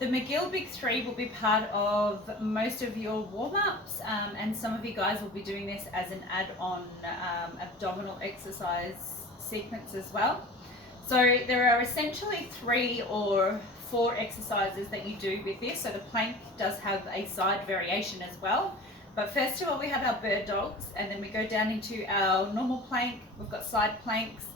The McGill Big 3 will be part of most of your warm-ups, and some of you guys will be doing this as an add-on abdominal exercise sequence as well. So there are essentially 3 or 4 exercises that you do with this. So the plank does have a side variation as well. But first of all, we have our bird dogs, and then we go down into our normal plank. We've got side planks.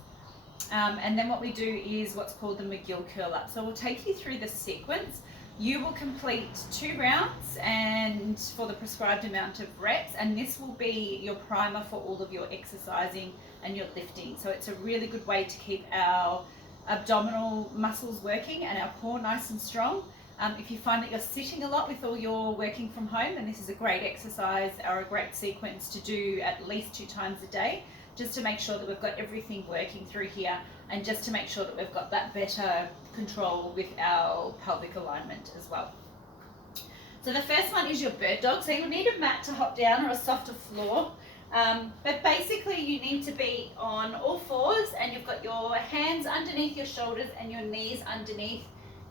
And then what we do is what's called the McGill Curl up. So we'll take you through the sequence. You will complete 2 rounds and for the prescribed amount of reps, and this will be your primer for all of your exercising and your lifting. So it's a really good way to keep our abdominal muscles working and our core nice and strong. If you find that you're sitting a lot with all your working from home, then this is a great exercise or a great sequence to do at least 2 times a day, just to make sure that we've got everything working through here, and just to make sure that we've got that better control with our pelvic alignment as well. So the first one is your bird dog. So you'll need a mat to hop down or a softer floor. But basically you need to be on all fours, and you've got your hands underneath your shoulders and your knees underneath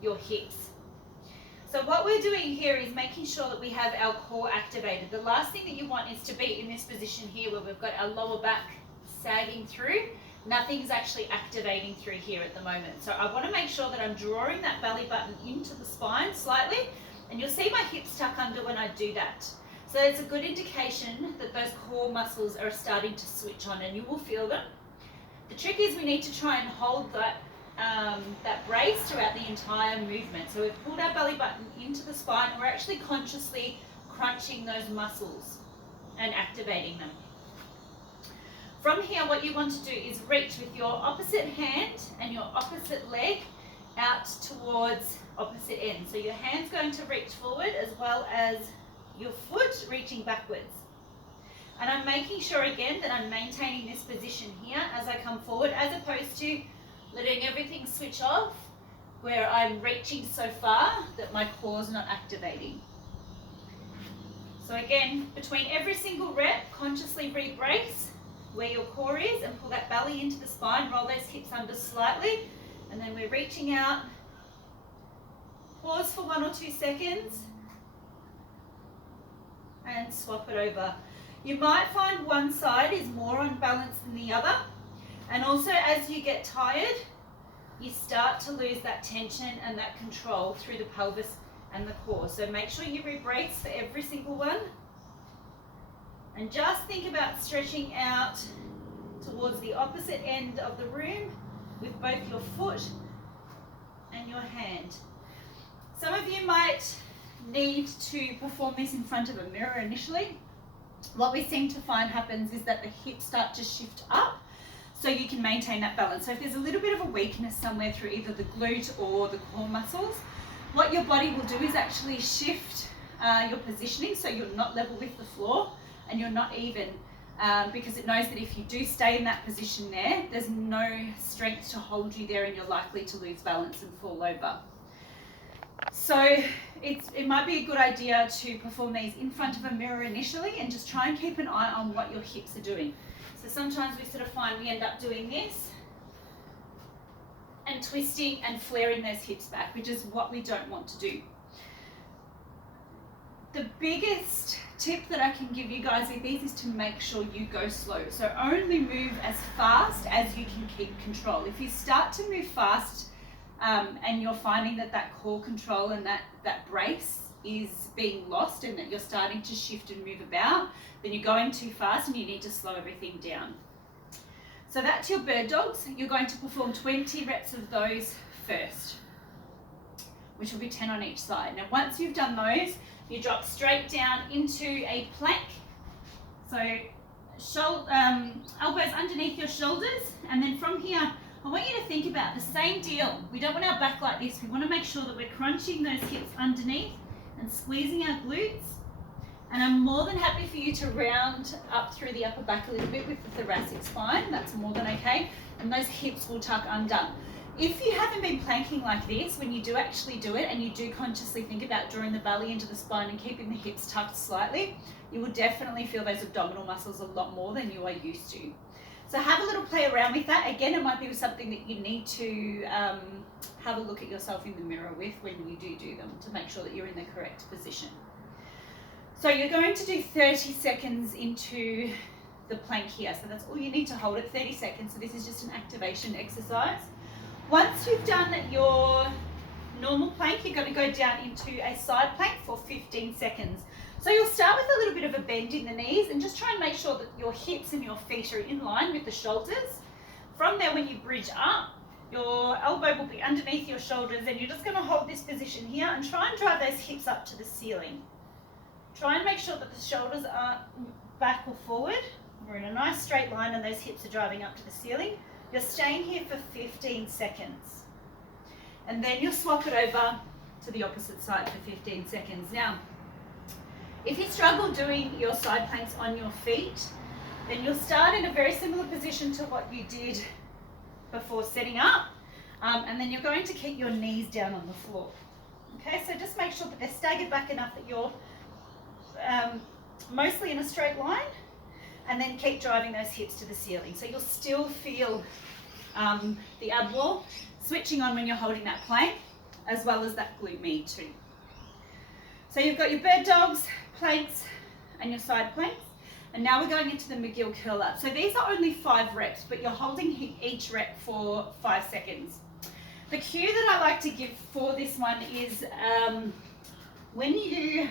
your hips. So what we're doing here is making sure that we have our core activated. The last thing that you want is to be in this position here where we've got our lower back sagging through. Nothing's actually activating through here at the moment. So I want to make sure that I'm drawing that belly button into the spine slightly, and you'll see my hips tuck under when I do that. So it's a good indication that those core muscles are starting to switch on, and you will feel them. The trick is we need to try and hold that brace throughout the entire movement. So we've pulled our belly button into the spine, and we're actually consciously crunching those muscles and activating them. From here, what you want to do is reach with your opposite hand and your opposite leg out towards opposite ends. So your hand's going to reach forward as well as your foot reaching backwards. And I'm making sure again that I'm maintaining this position here as I come forward, as opposed to letting everything switch off where I'm reaching so far that my core's not activating. So again, between every single rep, consciously re-brace where your core is and pull that belly into the spine, roll those hips under slightly, and then we're reaching out. Pause for 1 or 2 seconds and swap it over. You might find one side is more unbalanced than the other, and also as you get tired, you start to lose that tension and that control through the pelvis and the core. So make sure you re-brace for every single one. And just think about stretching out towards the opposite end of the room with both your foot and your hand. Some of you might need to perform this in front of a mirror initially. What we seem to find happens is that the hips start to shift up so you can maintain that balance. So if there's a little bit of a weakness somewhere through either the glute or the core muscles, what your body will do is actually shift your positioning so you're not level with the floor and you're not even, because it knows that if you do stay in that position there, there's no strength to hold you there and you're likely to lose balance and fall over. So it might be a good idea to perform these in front of a mirror initially and just try and keep an eye on what your hips are doing. So sometimes we sort of find we end up doing this and twisting and flaring those hips back, which is what we don't want to do. The biggest tip that I can give you guys with these is to make sure you go slow. So only move as fast as you can keep control. If you start to move fast and you're finding that that core control and that brace is being lost and that you're starting to shift and move about, then you're going too fast and you need to slow everything down. So that's your bird dogs. You're going to perform 20 reps of those first, which will be 10 on each side. Now once you've done those, you drop straight down into a plank. So elbows underneath your shoulders, and then from here, I want you to think about the same deal. We don't want our back like this. We want to make sure that we're crunching those hips underneath and squeezing our glutes. And I'm more than happy for you to round up through the upper back a little bit with the thoracic spine. That's more than okay. And those hips will tuck under. If you haven't been planking like this, when you do actually do it and you do consciously think about drawing the belly into the spine and keeping the hips tucked slightly, you will definitely feel those abdominal muscles a lot more than you are used to. So have a little play around with that. Again, it might be something that you need to have a look at yourself in the mirror with when you do them to make sure that you're in the correct position. So you're going to do 30 seconds into the plank here. So that's all you need to hold it, 30 seconds. So this is just an activation exercise. Once you've done your normal plank, you're going to go down into a side plank for 15 seconds. So you'll start with a little bit of a bend in the knees and just try and make sure that your hips and your feet are in line with the shoulders. From there, when you bridge up, your elbow will be underneath your shoulders and you're just going to hold this position here and try and drive those hips up to the ceiling. Try and make sure that the shoulders aren't back or forward. We're in a nice straight line and those hips are driving up to the ceiling. You're staying here for 15 seconds. And then you'll swap it over to the opposite side for 15 seconds. Now, if you struggle doing your side planks on your feet, then you'll start in a very similar position to what you did before setting up. And then you're going to keep your knees down on the floor. Okay, so just make sure that they're staggered back enough that you're mostly in a straight line, and then keep driving those hips to the ceiling. So you'll still feel the ab wall switching on when you're holding that plank, as well as that glute med too. So you've got your bird dogs, planks, and your side planks. And now we're going into the McGill Curl up. So these are only 5 reps, but you're holding each rep for 5 seconds. The cue that I like to give for this one is when you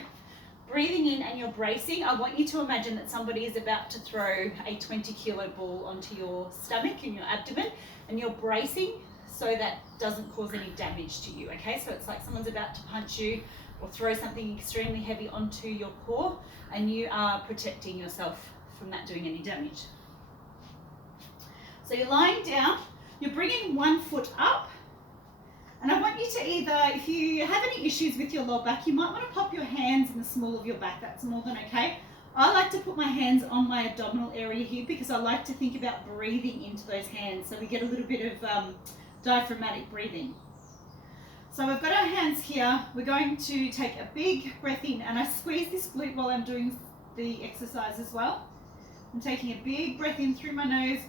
breathing in and you're bracing, I want you to imagine that somebody is about to throw a 20-kilo ball onto your stomach and your abdomen, and you're bracing so that doesn't cause any damage to you, okay? So it's like someone's about to punch you or throw something extremely heavy onto your core, and you are protecting yourself from that doing any damage. So you're lying down, you're bringing one foot up, and I want you to either, if you have any issues with your lower back, you might want to pop your hands in the small of your back. That's more than okay. I like to put my hands on my abdominal area here because I like to think about breathing into those hands, so we get a little bit of diaphragmatic breathing. So we've got our hands here. We're going to take a big breath in, and I squeeze this glute while I'm doing the exercise as well. I'm taking a big breath in through my nose,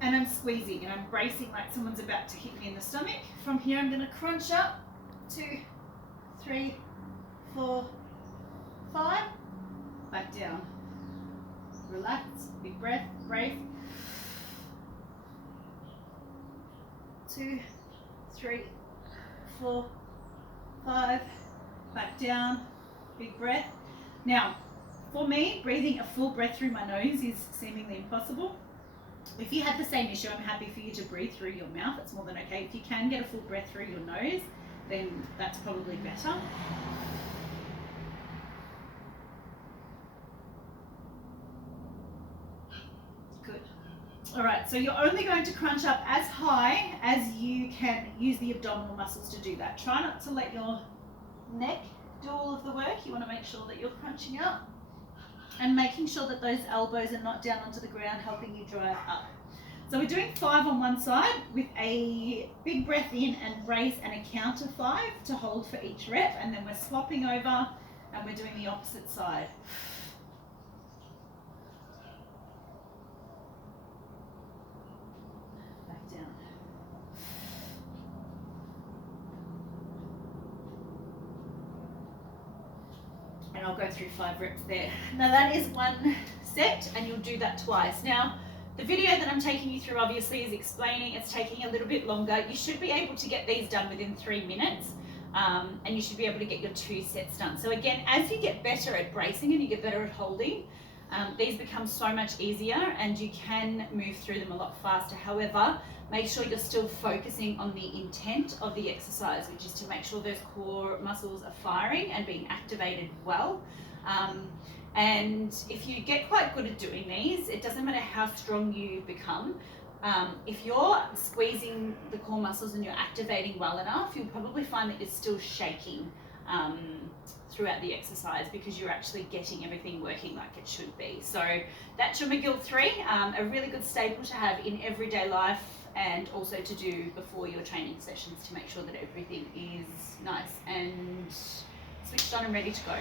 and I'm squeezing and I'm bracing like someone's about to hit me in the stomach. From here, I'm going to crunch up. 2, 3, 4, 5. Back down. Relax. Big breath. Breathe. 2, 3, 4, 5. Back down. Big breath. Now, for me, breathing a full breath through my nose is seemingly impossible. If you have the same issue, I'm happy for you to breathe through your mouth. That's more than okay. If you can get a full breath through your nose, then that's probably better. Good. All right, so you're only going to crunch up as high as you can use the abdominal muscles to do that. Try not to let your neck do all of the work. You want to make sure that you're crunching up and making sure that those elbows are not down onto the ground, helping you drive up. So we're doing 5 on one side with a big breath in and raise and a count of 5 to hold for each rep, and then we're swapping over and we're doing the opposite side. Back down. And I'll go through 5 reps there. Now that is one set, and you'll do that twice. Now, the video that I'm taking you through obviously is explaining, it's taking a little bit longer. You should be able to get these done within 3 minutes, and you should be able to get your 2 sets done. So again, as you get better at bracing and you get better at holding, these become so much easier and you can move through them a lot faster. However, make sure you're still focusing on the intent of the exercise, which is to make sure those core muscles are firing and being activated well. And if you get quite good at doing these, it doesn't matter how strong you become. If you're squeezing the core muscles and you're activating well enough, you'll probably find that it's still shaking throughout the exercise because you're actually getting everything working like it should be. So that's your McGill 3, a really good staple to have in everyday life and also to do before your training sessions to make sure that everything is nice and switched on and ready to go.